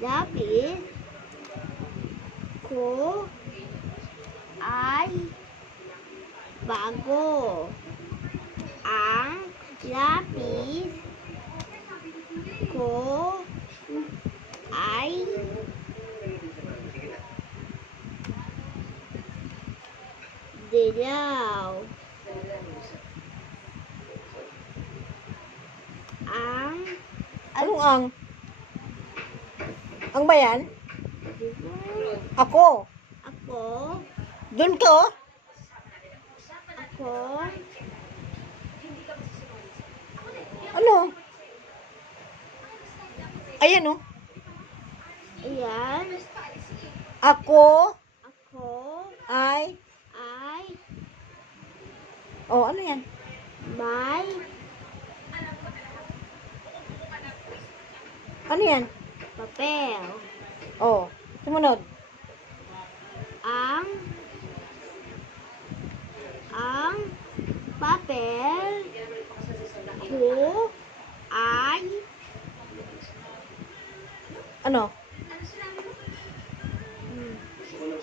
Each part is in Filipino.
lapis ko ay bago. Ang lapis ko ay dilaw. Anong ang? Ang ba yan? Ako. Ako, Doon ka, oh. ako, Ano? Ayan, oh. ayan, Ako ako ay... ay Oh, ano yan? may Ano yan? papel. Oh, sumunod. Ang papel ko ay Ano?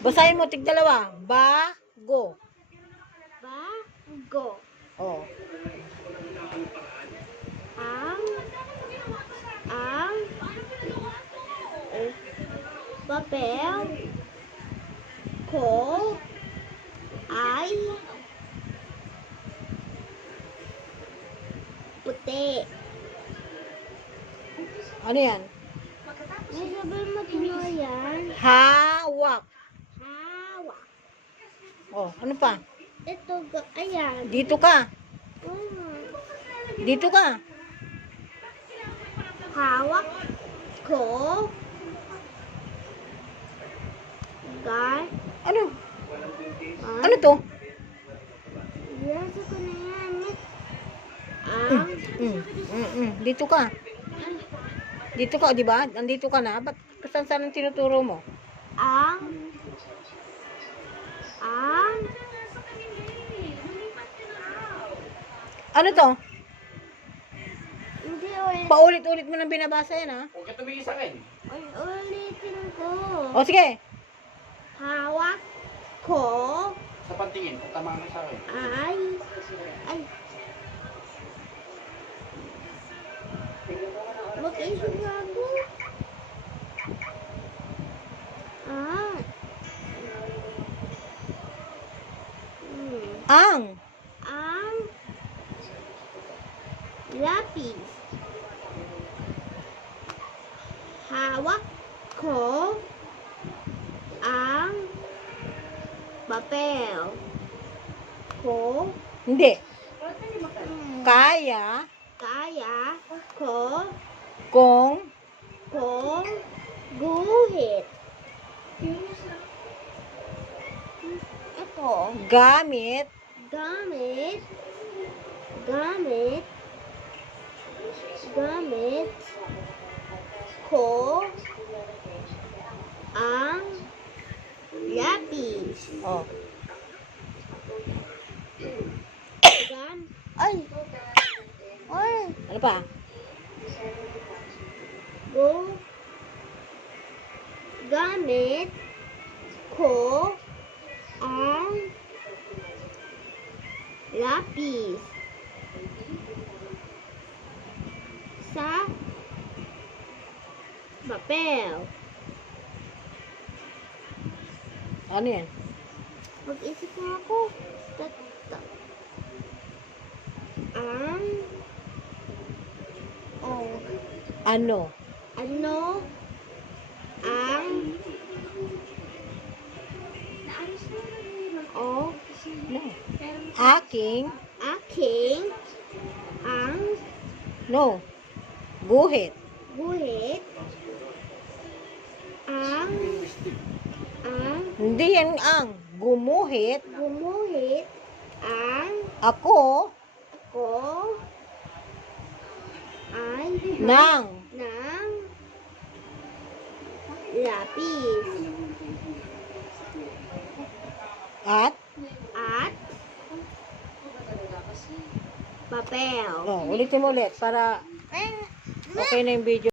Basahin mo, tig-dalawa. Bago. bago. Oh. Ang papel ko ay puti. Ano yan? May sabihin mo tino yan. Hawak. Hawak. Oh, ano pa? Ito, ayan. Dito ka. Oh. Dito ka. Hawak ko. Ano? Ano to? Yes, ako na yan. Dito ka. Dito ka, di ba? Nandito ka na. Ba't saan ang tinuturo mo? Ang Ano to? hindi ulit. Paulit-ulit mo nang binabasa yan, ha? Huwag ka tumingin sa akin. Ulitin ko. O, sige. Hawak ko Sa pantingin, kung tama ka sa akin. ay mag-isip ako. Ang. Ang lapis. Hawak ko ang papel ko. Hindi. Kaya Kaya ko kung kung guhit. Ito. gamit Gamit ko ang lapis. oh, Ay! Ay! ano pa? Gamit ko ang lapis sa papel. Ano yan? Mag-isip na ako. Ang Ano? ano ang No. Aking aking ang no. Guhit. guhit ang Hindi yan ang gumuhit. gumuhit ang Ako ko ay ng ng lapis at papel. ulitin mo ulit para okay na yung video.